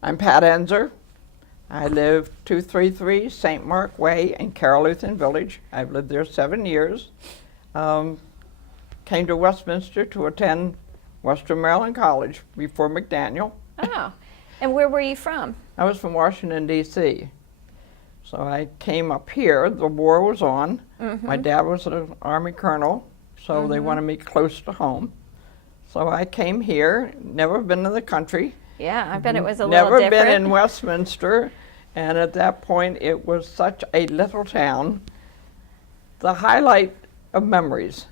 I'm Pat Ensor. I live 233 St. Mark Way in Carrollton Village. I've lived there 7 years. Came to Westminster to attend Western Maryland College before McDaniel. Oh, and where were you from? I was from Washington, D.C. So I came up here. The war was on. My dad was an Army colonel, so they wanted me close to home. So I came here, never been in the country. Yeah, I bet it was a little Never different. been in Westminster, and at that point it was such a little town. The highlight of memories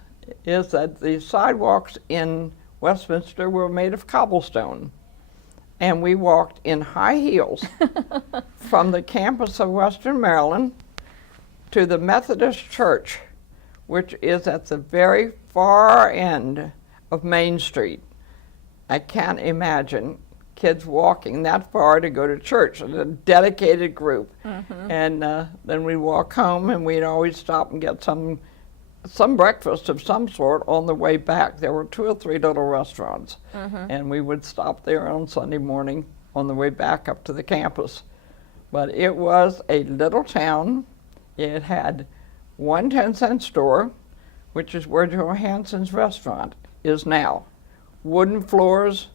is that the sidewalks in Westminster were made of cobblestone, and we walked in high heels from the campus of Western Maryland to the Methodist Church, which is at the very far end of Main Street. I can't imagine kids walking that far to go to church, a dedicated group. And then we'd walk home, and we'd always stop and get some breakfast of some sort on the way back. There were 2 or 3 little restaurants, and we would stop there on Sunday morning on the way back up to the campus. But it was a little town. It had one 10-cent store, which is where Johansson's restaurant is now. Wooden floors,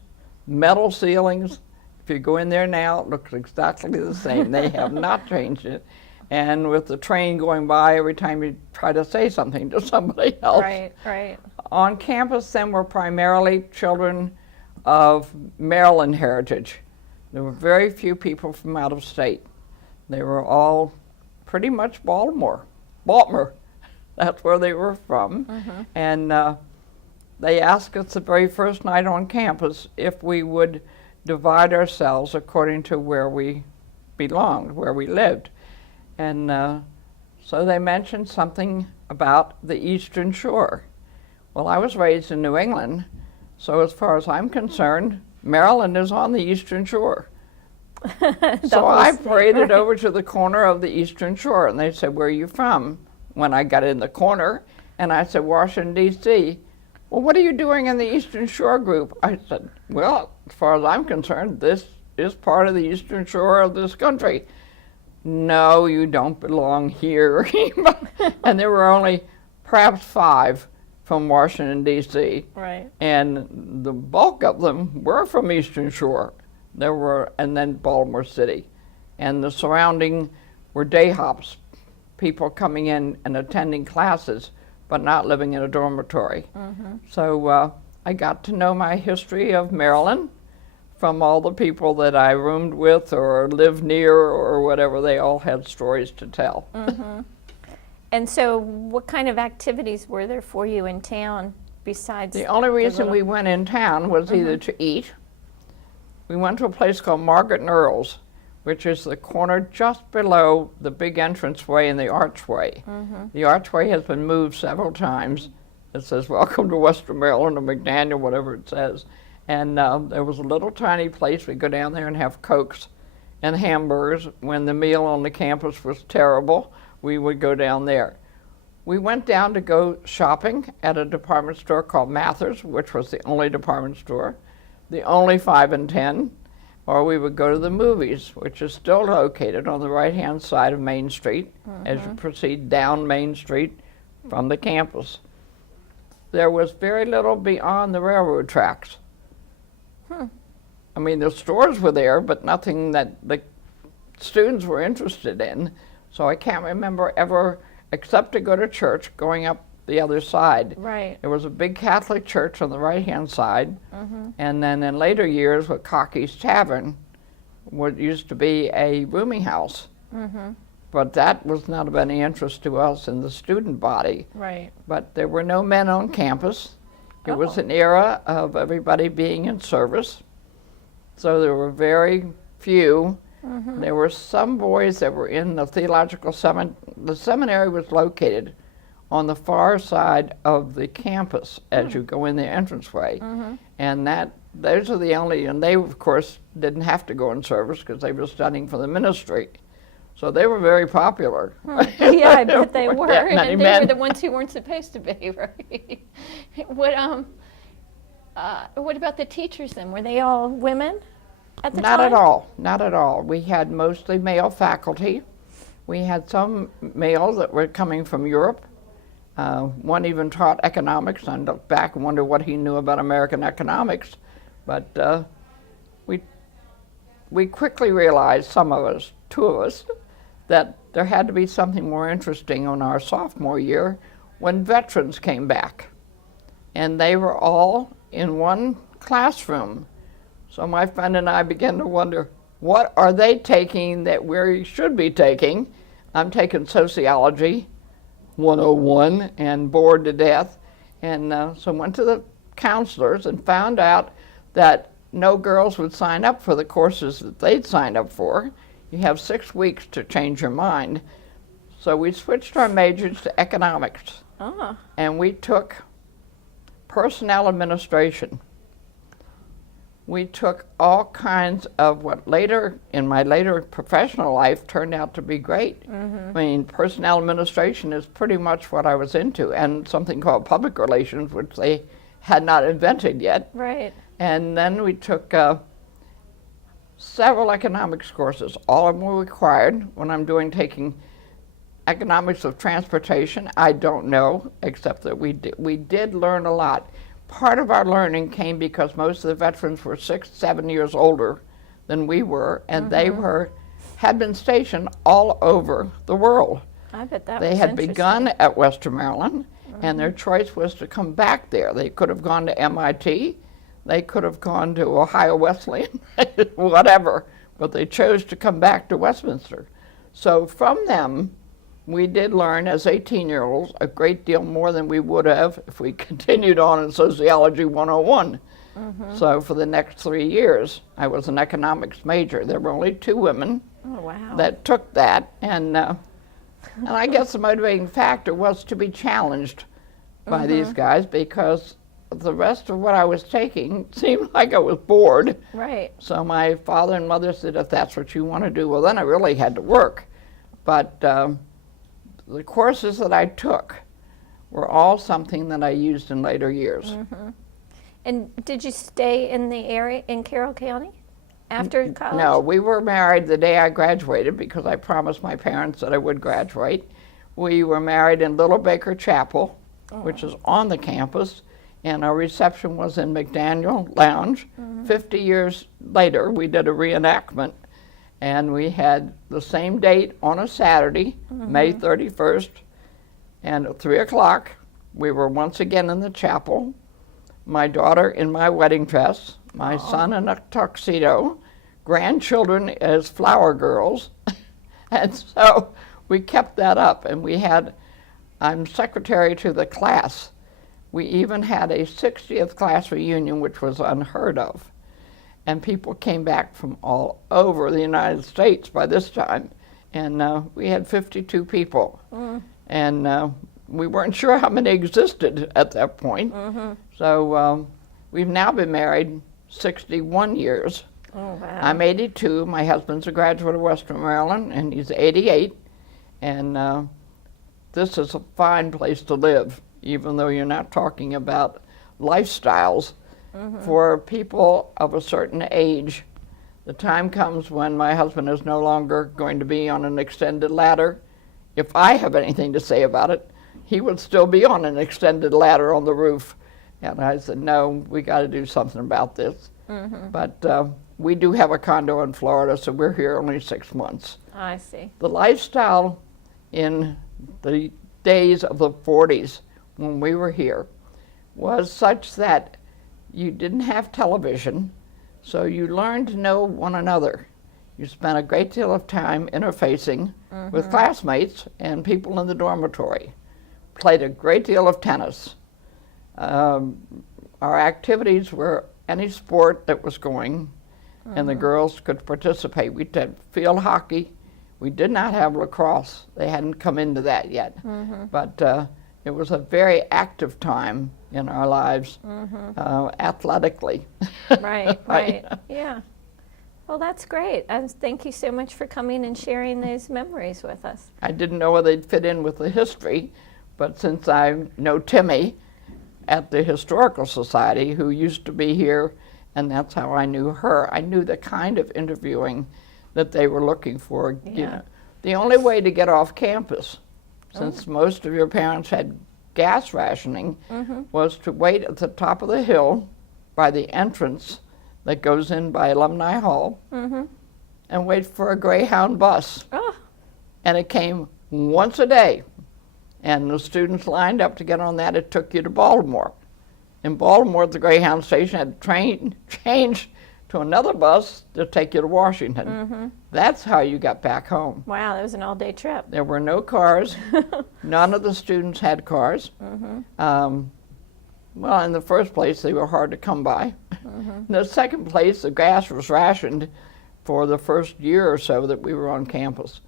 metal ceilings. If you go in there now, it looks exactly the same. They have not changed it. And with the train going by every time you try to say something to somebody else. Right, right. On campus then were primarily children of Maryland heritage. There were very few people from out of state. They were all pretty much Baltimore. That's where they were from. And they asked us the very first night on campus if we would divide ourselves according to where we belonged, where we lived. And so they mentioned something about the Eastern Shore. Well, I was raised in New England, so as far as I'm concerned, Maryland is on the Eastern Shore. So I paraded over to the corner of the Eastern Shore, and they said, "Where are you from?" When I got in the corner, and I said, "Washington, D.C." "Well, what are you doing in the Eastern Shore group?" I said, "Well, as far as I'm concerned, this is part of the Eastern Shore of this country." "No, you don't belong here." And there were only perhaps 5 from Washington, D.C. Right. And the bulk of them were from Eastern Shore. There were, and then Baltimore City. And the surrounding were day hops, people coming in and attending classes, but not living in a dormitory. So I got to know my history of Maryland from all the people that I roomed with or lived near or whatever. They all had stories to tell. And so what kind of activities were there for you in town besides The only reason little- we went in town was either to eat. We went to a place called Margaret and Earl's, which is the corner just below the big entranceway in the archway. The archway has been moved several times. It says, "Welcome to Western Maryland," or McDaniel, whatever it says. And there was a little tiny place. We'd go down there and have Cokes and hamburgers. When the meal on the campus was terrible, we would go down there. We went down to go shopping at a department store called Mather's, which was the only department store, the only 5 and 10. Or we would go to the movies, which is still located on the right-hand side of Main Street as you proceed down Main Street from the campus. There was very little beyond the railroad tracks. I mean, the stores were there, but nothing that the students were interested in. So I can't remember ever, except to go to church, going up the other side. Right. There was a big Catholic church on the right-hand side, and then in later years, with Cocky's Tavern, what used to be a rooming house. But that was not of any interest to us in the student body. Right. But there were no men on campus. It was an era of everybody being in service, so there were very few. There were some boys that were in the theological seminary. The seminary was located on the far side of the campus as you go in the entranceway. And those are the only, and they of course didn't have to go in service because they were studying for the ministry. So they were very popular. Yeah, I bet they were. That many And they men. were the ones who weren't supposed to be, right? What about the teachers then? Were they all women? at the Not time? at all, not at all. We had mostly male faculty. We had some males that were coming from Europe. One even taught economics. I look back and wonder what he knew about American economics. But we quickly realized, some of us, two of us, that there had to be something more interesting in our sophomore year when veterans came back. And they were all in one classroom. So my friend and I began to wonder, what are they taking that we should be taking? I'm taking Sociology 101 and bored to death. And so went to the counselors and found out that no girls would sign up for the courses that they'd signed up for. You have 6 weeks to change your mind. So we switched our majors to economics. Oh. And we took personnel administration. We took all kinds of what later, in my later professional life, turned out to be great. I mean, personnel administration is pretty much what I was into, and something called public relations, which they had not invented yet. Right. And then we took several economics courses. All of them were required. When I'm taking economics of transportation, I don't know, except that we did learn a lot. Part of our learning came because most of the veterans were 6, 7 years older than we were, and they had been stationed all over the world. I bet that They was had interesting. begun at Western Maryland, and their choice was to come back there. They could have gone to MIT, they could have gone to Ohio Wesleyan, whatever, but they chose to come back to Westminster. So from them, we did learn as 18-year-olds a great deal more than we would have if we continued on in Sociology 101. So for the next 3 years, I was an economics major. There were only 2 women Oh, wow. that took that, and I guess the motivating factor was to be challenged by these guys, because the rest of what I was taking seemed like I was bored. Right. So my father and mother said, if that's what you want to do, well, then I really had to work. But the courses that I took were all something that I used in later years. And did you stay in the area in Carroll County after college? No, we were married the day I graduated because I promised my parents that I would graduate. We were married in Little Baker Chapel, which is on the campus, and our reception was in McDaniel Lounge. 50 years later, we did a reenactment, and we had the same date on a Saturday, May 31st, and at 3 o'clock, we were once again in the chapel. My daughter in my wedding dress, my son in a tuxedo, grandchildren as flower girls. And so we kept that up, and I'm secretary to the class. We even had a 60th class reunion, which was unheard of. And people came back from all over the United States by this time. And we had 52 people. And we weren't sure how many existed at that point. So we've now been married 61 years. Oh, wow. I'm 82. My husband's a graduate of Western Maryland, and he's 88. And this is a fine place to live, even though you're not talking about lifestyles. For people of a certain age, the time comes when my husband is no longer going to be on an extended ladder. If I have anything to say about it, he would still be on an extended ladder on the roof. And I said, no, we got to do something about this. But we do have a condo in Florida, so we're here only 6 months. I see. The lifestyle in the days of the 40s when we were here was such that you didn't have television, so you learned to know one another. You spent a great deal of time interfacing with classmates and people in the dormitory. Played a great deal of tennis. Our activities were any sport that was going, and the girls could participate. We did field hockey. We did not have lacrosse. They hadn't come into that yet. But it was a very active time in our lives, athletically. Right, right. Yeah. Well, that's great. Thank you so much for coming and sharing those memories with us. I didn't know whether they'd fit in with the history, but since I know Timmy at the Historical Society, who used to be here and that's how I knew her. I knew the kind of interviewing that they were looking for. Yeah. You know, the only way to get off campus, since most of your parents had gas rationing, was to wait at the top of the hill by the entrance that goes in by Alumni Hall and wait for a Greyhound bus. Oh, And it came once a day. And the students lined up to get on that. It took you to Baltimore. In Baltimore, the Greyhound station had changed to another bus to take you to Washington. That's how you got back home. wow, that was an all-day trip. There were no cars. None of the students had cars. Well, in the first place, they were hard to come by. In the second place, the gas was rationed for the first year or so that we were on campus.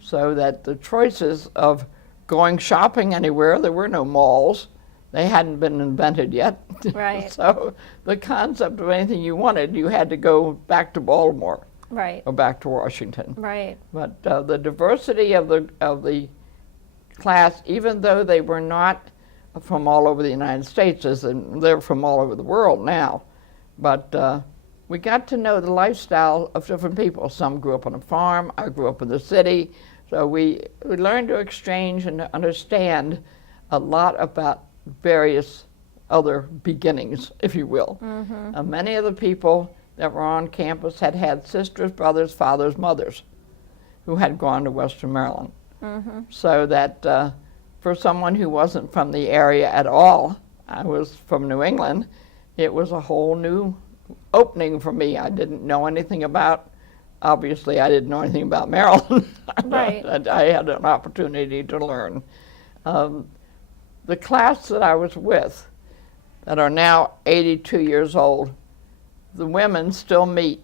So that the choices of going shopping anywhere, there were no malls. They hadn't been invented yet. Right. So the concept of anything you wanted, you had to go back to Baltimore Right, or back to Washington. right. But the diversity of the class, even though they were not from all over the United States, they're from all over the world now, but we got to know the lifestyle of different people. Some grew up on a farm, I grew up in the city, so we learned to exchange and to understand a lot about various other beginnings, if you will. Many of the people that were on campus had had sisters, brothers, fathers, mothers who had gone to Western Maryland. So that for someone who wasn't from the area at all, I was from New England, it was a whole new opening for me. I didn't know anything about, obviously I didn't know anything about Maryland. Right. I had an opportunity to learn. The class that I was with, that are now 82 years old, the women still meet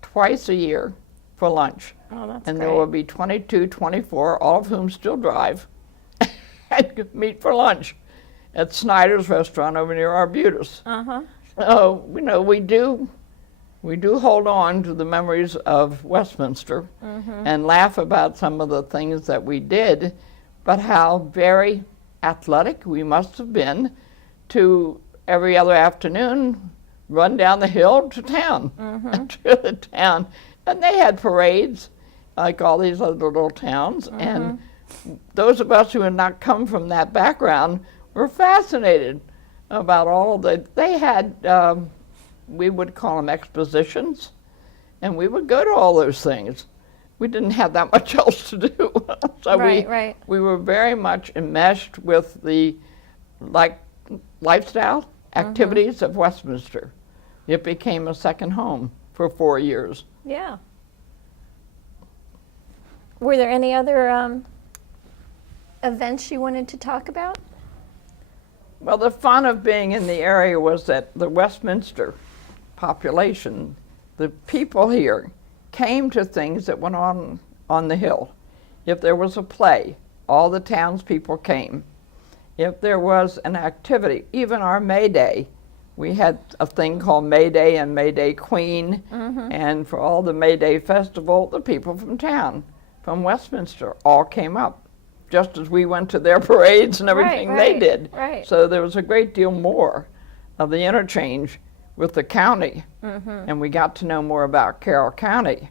twice a year for lunch. Oh, that's And great. there will be 22, 24, all of whom still drive, and meet for lunch at Snyder's restaurant over near Arbutus. So, you know, we do hold on to the memories of Westminster and laugh about some of the things that we did, but how very athletic we must have been to every other afternoon run down the hill to town, to the town. And they had parades like all these other little towns. And those of us who had not come from that background were fascinated about all that. They had, we would call them expositions, and we would go to all those things. We didn't have that much else to do. So Right. we were very much enmeshed with the lifestyle activities of Westminster. It became a second home for 4 years. Yeah. Were there any other events you wanted to talk about? Well, the fun of being in the area was that the Westminster population, the people here, came to things that went on the hill. If there was a play, all the townspeople came. If there was an activity, even our May Day, we had a thing called May Day and May Day Queen, and for all the May Day festival, the people from town, from Westminster, all came up, just as we went to their parades and everything they did. Right. So there was a great deal more of the interchange with the county, and we got to know more about Carroll County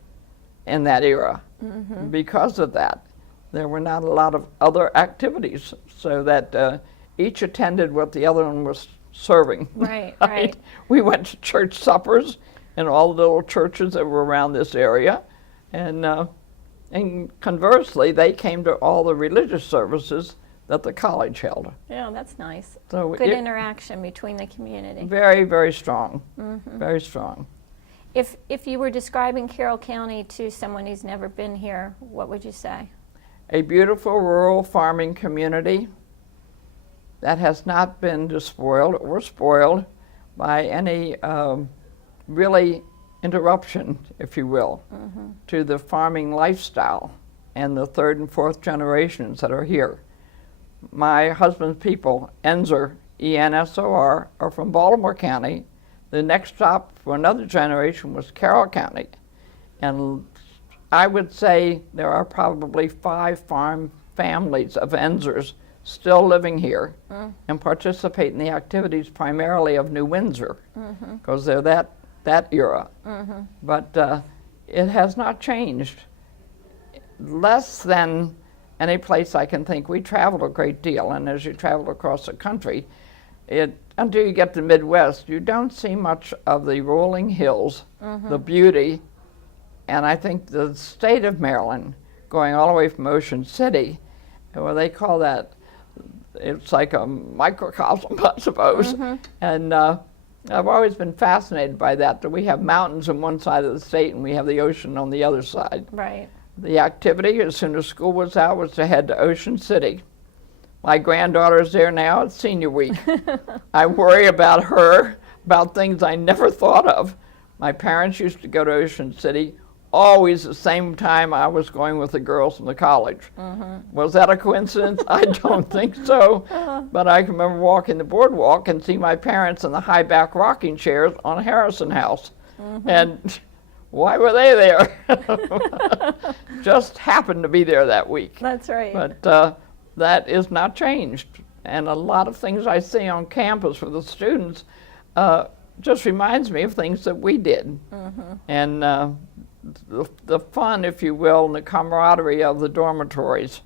in that era. Because of that, there were not a lot of other activities, so that each attended what the other one was serving. Right, right. We went to church suppers in all the little churches that were around this area, and conversely, they came to all the religious services that the college held. Yeah, that's nice. So Good interaction between the community. Very, very strong. Very strong. If you were describing Carroll County to someone who's never been here, what would you say? A beautiful rural farming community that has not been despoiled or spoiled by any really interruption, if you will, to the farming lifestyle and the third and fourth generations that are here. My husband's people, Ensor, E-N-S-O-R, are from Baltimore County. The next stop for another generation was Carroll County. And I would say there are probably 5 farm families of Ensors still living here and participate in the activities primarily of New Windsor, because they're that that era. But it has not changed. Less than any place I can think. We traveled a great deal, and as you travel across the country, until you get to the Midwest, you don't see much of the rolling hills, the beauty, and I think the state of Maryland, going all the way from Ocean City, well, they call that, it's like a microcosm, I suppose. And I've always been fascinated by that we have mountains on one side of the state and we have the ocean on the other side. Right. The activity, as soon as school was out, was to head to Ocean City. My granddaughter's there now. It's senior week. I worry about her, about things I never thought of. My parents used to go to Ocean City always the same time I was going with the girls from the college. Was that a coincidence? I don't think so. But I can remember walking the boardwalk and see my parents in the high back rocking chairs on Harrison House. And why were they there? Just happened to be there that week. That's right. But that is not changed. And a lot of things I see on campus for the students just reminds me of things that we did. And the fun, if you will, and the camaraderie of the dormitories.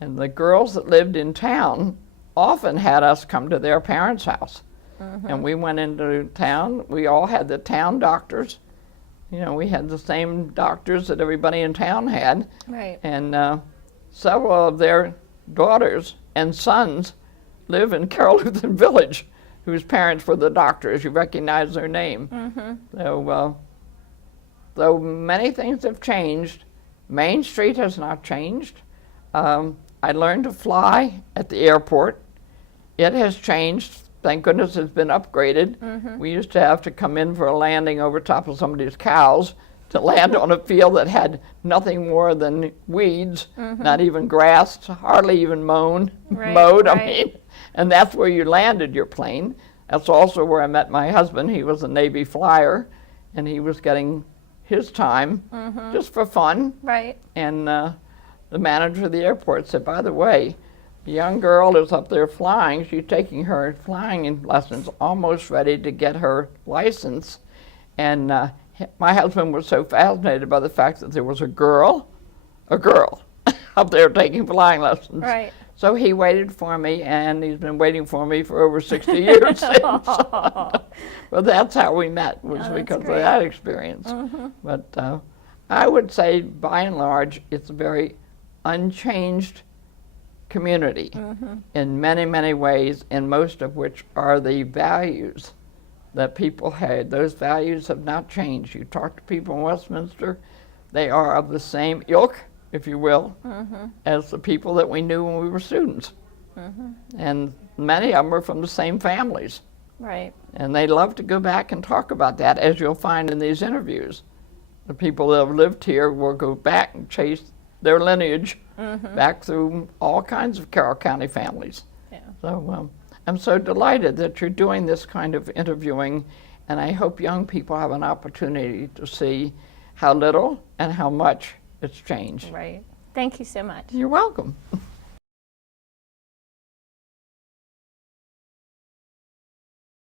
And the girls that lived in town often had us come to their parents' house. And we went into town. We all had the town doctors. You know, we had the same doctors that everybody in town had. Right. And several of their daughters and sons live in Carroll Lutheran Village, whose parents were the doctors. You recognize their name. So, though many things have changed, Main Street has not changed. I learned to fly at the airport. It has changed. Thank goodness it's been upgraded. We used to have to come in for a landing over top of somebody's cows to land on a field that had nothing more than weeds, not even grass, hardly even mowed. I mean, and that's where you landed your plane. That's also where I met my husband. He was a Navy flyer, and he was getting his time just for fun. Right. And the manager of the airport said, by the way, the young girl is up there flying. She's taking her flying lessons, almost ready to get her license. And my husband was so fascinated by the fact that there was a girl up there taking flying lessons. Right. So he waited for me, and he's been waiting for me for over 60 years since. Well, that's how we met, was because of that experience. But I would say, by and large, it's a very unchanged community in many, many ways, and most of which are the values that people had. Those values have not changed. You talk to people in Westminster, they are of the same ilk, if you will, as the people that we knew when we were students. And many of them are from the same families. Right. And they love to go back and talk about that, as you'll find in these interviews. The people that have lived here will go back and chase their lineage back through all kinds of Carroll County families. Yeah. So I'm so delighted that you're doing this kind of interviewing, and I hope young people have an opportunity to see how little and how much it's changed. Right. Thank you so much. You're welcome.